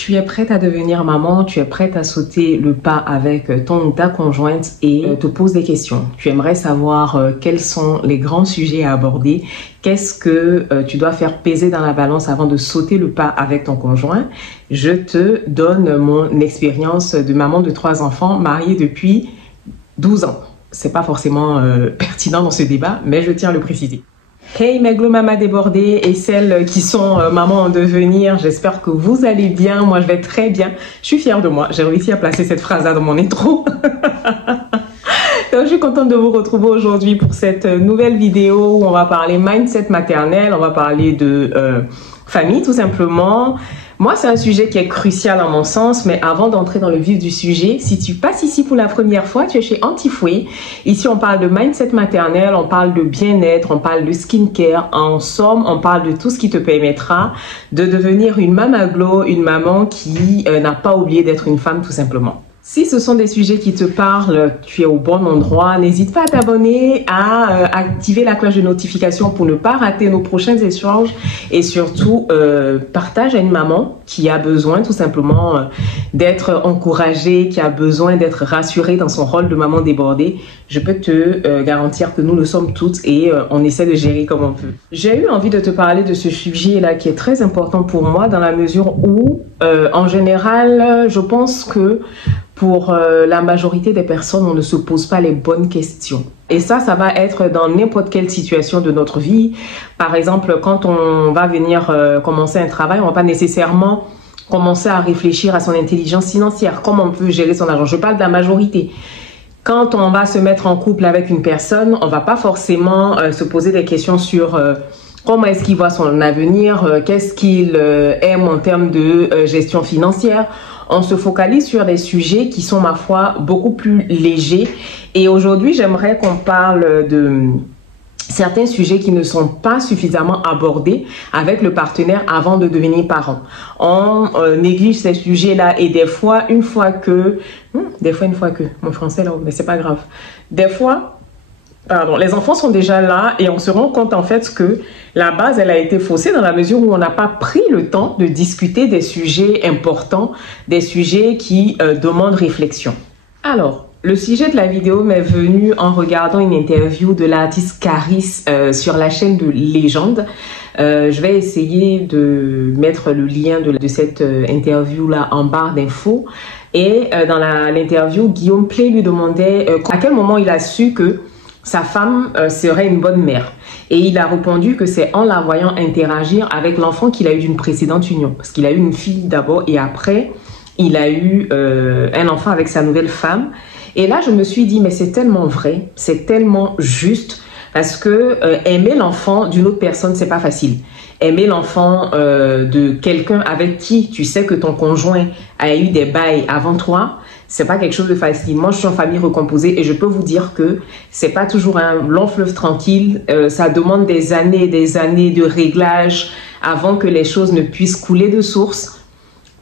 Tu es prête à devenir maman, tu es prête à sauter le pas avec ton ou ta conjointe et te poses des questions. Tu aimerais savoir quels sont les grands sujets à aborder, qu'est-ce que tu dois faire peser dans la balance avant de sauter le pas avec ton conjoint. Je te donne mon expérience de maman de 3 enfants, mariée depuis 12 ans. C'est pas forcément pertinent dans ce débat, mais je tiens à le préciser. Hey mes mamas débordées et celles qui sont mamans en devenir, j'espère que vous allez bien. Moi je vais très bien, je suis fière de moi, j'ai réussi à placer cette phrase là dans mon intro. Donc je suis contente de vous retrouver aujourd'hui pour cette nouvelle vidéo où on va parler mindset maternel, on va parler de famille tout simplement. Moi, c'est un sujet qui est crucial à mon sens, mais avant d'entrer dans le vif du sujet, si tu passes ici pour la première fois, tu es chez Anti-Fouet. Ici, on parle de mindset maternel, on parle de bien-être, on parle de skincare. En somme, on parle de tout ce qui te permettra de devenir une maman glow, une maman qui n'a pas oublié d'être une femme tout simplement. Si ce sont des sujets qui te parlent, tu es au bon endroit. N'hésite pas à t'abonner, à activer la cloche de notification pour ne pas rater nos prochains échanges. Et surtout, partage à une maman qui a besoin tout simplement d'être encouragée, qui a besoin d'être rassurée dans son rôle de maman débordée. Je peux te garantir que nous le sommes toutes et on essaie de gérer comme on peut. J'ai eu envie de te parler de ce sujet-là qui est très important pour moi dans la mesure où, en général, je pense que pour la majorité des personnes, on ne se pose pas les bonnes questions. Et ça va être dans n'importe quelle situation de notre vie. Par exemple, quand on va venir commencer un travail, on va pas nécessairement commencer à réfléchir à son intelligence financière, comment on peut gérer son argent. Je parle de la majorité. Quand on va se mettre en couple avec une personne, on va pas forcément se poser des questions sur comment est-ce qu'il voit son avenir, qu'est-ce qu'il aime en termes de gestion financière. On se focalise sur des sujets qui sont, ma foi, beaucoup plus légers. Et aujourd'hui, j'aimerais qu'on parle de certains sujets qui ne sont pas suffisamment abordés avec le partenaire avant de devenir parent. On néglige ces sujets-là et des fois, une fois que, mon français là, mais c'est pas grave. Les enfants sont déjà là et on se rend compte en fait que la base, elle a été faussée dans la mesure où on n'a pas pris le temps de discuter des sujets importants, des sujets qui demandent réflexion. Alors, le sujet de la vidéo m'est venu en regardant une interview de l'artiste Caris sur la chaîne de Légende. Je vais essayer de mettre le lien de cette interview-là en barre d'infos. Et dans l'interview, Guillaume Play lui demandait à quel moment il a su que sa femme serait une bonne mère. Et il a répondu que c'est en la voyant interagir avec l'enfant qu'il a eu d'une précédente union. Parce qu'il a eu une fille d'abord et après, il a eu un enfant avec sa nouvelle femme. Et là, je me suis dit, mais c'est tellement vrai, c'est tellement juste. Parce que aimer l'enfant d'une autre personne, c'est pas facile. Aimer l'enfant de quelqu'un avec qui tu sais que ton conjoint a eu des bails avant toi, c'est pas quelque chose de facile. Moi, je suis en famille recomposée et je peux vous dire que c'est pas toujours un long fleuve tranquille. Ça demande des années de réglage avant que les choses ne puissent couler de source.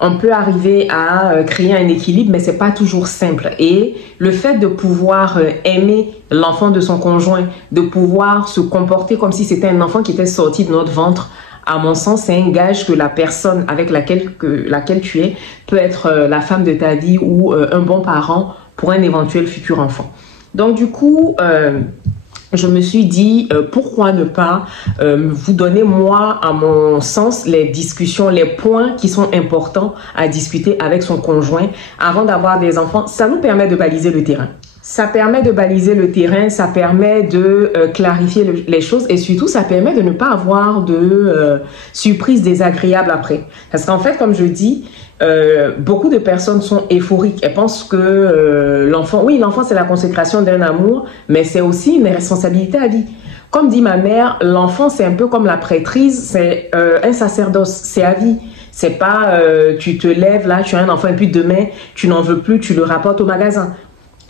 On peut arriver à créer un équilibre, mais c'est pas toujours simple. Et le fait de pouvoir aimer l'enfant de son conjoint, de pouvoir se comporter comme si c'était un enfant qui était sorti de notre ventre, à mon sens, c'est un gage que la personne avec laquelle tu es peut être la femme de ta vie ou un bon parent pour un éventuel futur enfant. Donc du coup, je me suis dit, pourquoi ne pas vous donner, moi, à mon sens, les discussions, les points qui sont importants à discuter avec son conjoint avant d'avoir des enfants. Ça nous permet de baliser le terrain. Ça permet de baliser le terrain, ça permet de clarifier les choses et surtout, ça permet de ne pas avoir de surprises désagréables après. Parce qu'en fait, comme je dis, beaucoup de personnes sont euphoriques. Elles pensent que l'enfant c'est la consécration d'un amour, mais c'est aussi une responsabilité à vie. Comme dit ma mère, l'enfant c'est un peu comme la prêtrise, c'est un sacerdoce, c'est à vie. C'est pas tu te lèves là, tu as un enfant et puis demain tu n'en veux plus, tu le rapportes au magasin.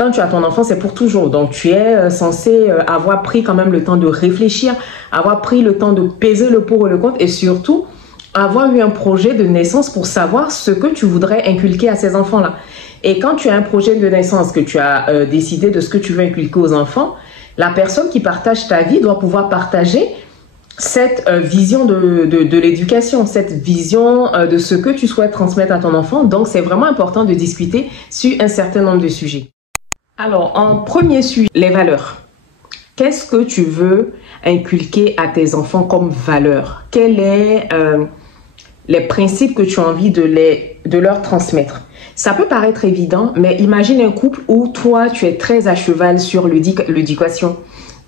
Quand tu as ton enfant, c'est pour toujours. Donc, tu es censé avoir pris quand même le temps de réfléchir, avoir pris le temps de peser le pour et le contre et surtout avoir eu un projet de naissance pour savoir ce que tu voudrais inculquer à ces enfants-là. Et quand tu as un projet de naissance, que tu as décidé de ce que tu veux inculquer aux enfants, la personne qui partage ta vie doit pouvoir partager cette vision de l'éducation, cette vision de ce que tu souhaites transmettre à ton enfant. Donc, c'est vraiment important de discuter sur un certain nombre de sujets. Alors, en premier sujet, les valeurs. Qu'est-ce que tu veux inculquer à tes enfants comme valeurs? Quels sont les principes que tu as envie de leur transmettre? Ça peut paraître évident, mais imagine un couple où toi, tu es très à cheval sur l'éducation.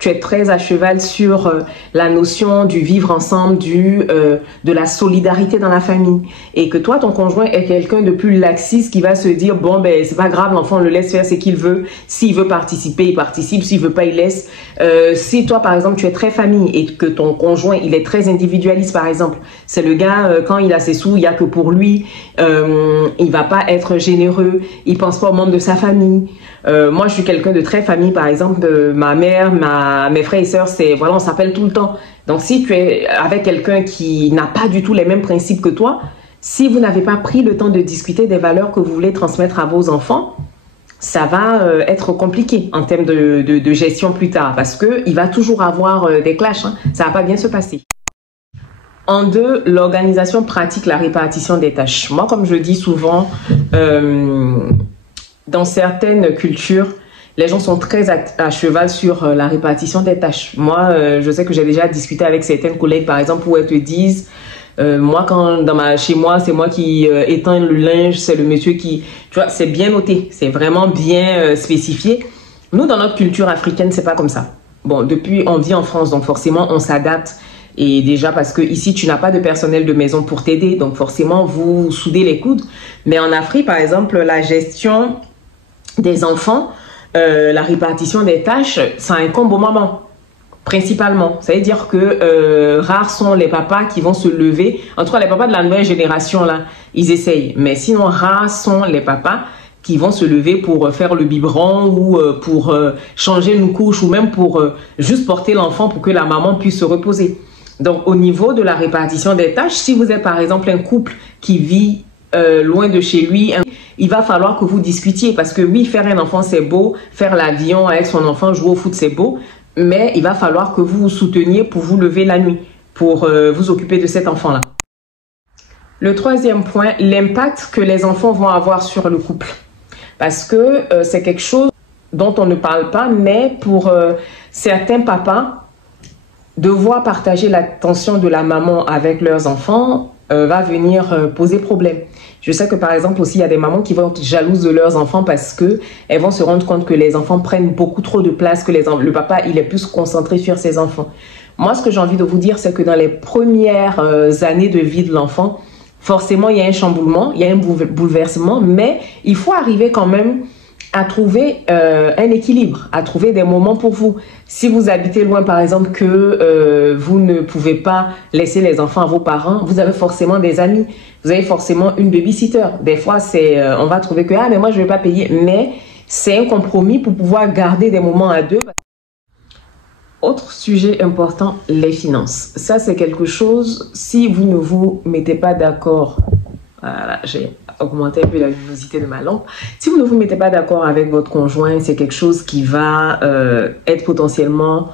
Tu es très à cheval sur la notion du vivre ensemble, de la solidarité dans la famille. Et que toi, ton conjoint est quelqu'un de plus laxiste qui va se dire, bon, ben, c'est pas grave, l'enfant, on le laisse faire ce qu'il veut. S'il veut participer, il participe. S'il veut pas, il laisse. Si toi, par exemple, tu es très famille et que ton conjoint, il est très individualiste, par exemple. C'est le gars, quand il a ses sous, il y a que pour lui. Il va pas être généreux. Il pense pas aux membres de sa famille. Moi, je suis quelqu'un de très famille, par exemple, ma mère, mes frères et sœurs, voilà, on s'appelle tout le temps. Donc, si tu es avec quelqu'un qui n'a pas du tout les mêmes principes que toi, si vous n'avez pas pris le temps de discuter des valeurs que vous voulez transmettre à vos enfants, ça va être compliqué en termes de gestion plus tard parce qu'il va toujours avoir des clashs, hein. Ça va pas bien se passer. En deux, l'organisation pratique, la répartition des tâches. Moi, comme je dis souvent, dans certaines cultures, les gens sont très à cheval sur la répartition des tâches. Moi, je sais que j'ai déjà discuté avec certaines collègues, par exemple, où elles te disent, moi, chez moi, c'est moi qui éteins le linge, c'est le monsieur qui... Tu vois, c'est bien noté, c'est vraiment bien spécifié. Nous, dans notre culture africaine, c'est pas comme ça. Bon, depuis, on vit en France, donc forcément, on s'adapte. Et déjà parce que ici, tu n'as pas de personnel de maison pour t'aider, donc forcément, vous soudez les coudes. Mais en Afrique, par exemple, la gestion des enfants, la répartition des tâches, ça incombe aux mamans, principalement. Ça veut dire que rares sont les papas qui vont se lever. En tout cas, les papas de la nouvelle génération, là, ils essayent. Mais sinon, rares sont les papas qui vont se lever pour faire le biberon ou pour changer une couche ou même pour juste porter l'enfant pour que la maman puisse se reposer. Donc, au niveau de la répartition des tâches, si vous êtes par exemple un couple qui vit loin de chez lui, il va falloir que vous discutiez parce que oui, faire un enfant c'est beau, faire l'avion avec son enfant, jouer au foot c'est beau, mais il va falloir que vous vous souteniez pour vous lever la nuit, pour vous occuper de cet enfant-là. Le troisième point, l'impact que les enfants vont avoir sur le couple. Parce que c'est quelque chose dont on ne parle pas, mais pour certains papas, devoir partager l'attention de la maman avec leurs enfants va venir poser problème. Je sais que par exemple aussi, il y a des mamans qui vont être jalouses de leurs enfants parce que elles vont se rendre compte que les enfants prennent beaucoup trop de place, que le papa, il est plus concentré sur ses enfants. Moi, ce que j'ai envie de vous dire, c'est que dans les premières années de vie de l'enfant, forcément, il y a un chamboulement, il y a un bouleversement, mais il faut arriver quand même à trouver un équilibre, à trouver des moments pour vous. Si vous habitez loin, par exemple, que vous ne pouvez pas laisser les enfants à vos parents, vous avez forcément des amis, vous avez forcément une babysitter. Des fois, on va trouver que, ah, mais moi, je ne vais pas payer. Mais c'est un compromis pour pouvoir garder des moments à deux. Autre sujet important, les finances. Ça, c'est quelque chose, si vous ne vous mettez pas d'accord, voilà, j'ai augmenté un peu la luminosité de ma lampe. Si vous ne vous mettez pas d'accord avec votre conjoint, c'est quelque chose qui va être potentiellement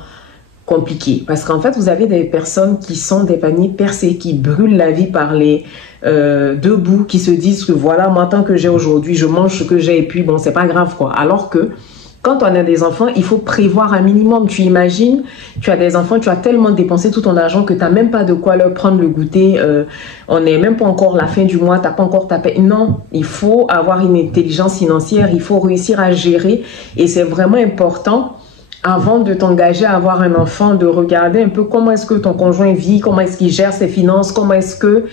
compliqué. Parce qu'en fait, vous avez des personnes qui sont des paniers percés, qui brûlent la vie par les deux bouts, qui se disent que voilà, moi, tant que j'ai aujourd'hui, je mange ce que j'ai et puis bon, c'est pas grave quoi. Alors que quand on a des enfants, il faut prévoir un minimum. Tu imagines, tu as des enfants, tu as tellement dépensé tout ton argent que tu n'as même pas de quoi leur prendre le goûter. On n'est même pas encore la fin du mois, tu n'as pas encore ta paie. Non, il faut avoir une intelligence financière, il faut réussir à gérer. Et c'est vraiment important, avant de t'engager à avoir un enfant, de regarder un peu comment est-ce que ton conjoint vit, comment est-ce qu'il gère ses finances, comment est-ce que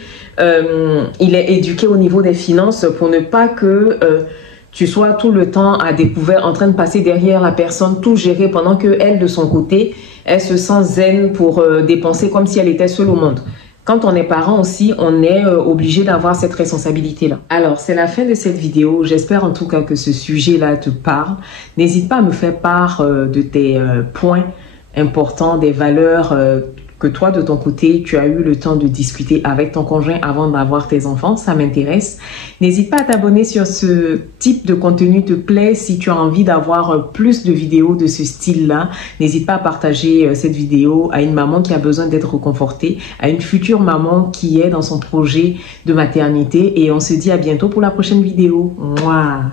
il est éduqué au niveau des finances pour ne pas que... tu sois tout le temps à découvert en train de passer derrière la personne, tout gérer pendant que elle de son côté, elle se sent zen pour dépenser comme si elle était seule au monde. Quand on est parent aussi, on est obligé d'avoir cette responsabilité-là. Alors, c'est la fin de cette vidéo. J'espère en tout cas que ce sujet-là te parle. N'hésite pas à me faire part de tes points importants, des valeurs que toi, de ton côté, tu as eu le temps de discuter avec ton conjoint avant d'avoir tes enfants. Ça m'intéresse. N'hésite pas à t'abonner sur ce type de contenu te plaît. Si tu as envie d'avoir plus de vidéos de ce style-là, n'hésite pas à partager cette vidéo à une maman qui a besoin d'être réconfortée, à une future maman qui est dans son projet de maternité. Et on se dit à bientôt pour la prochaine vidéo. Mouah.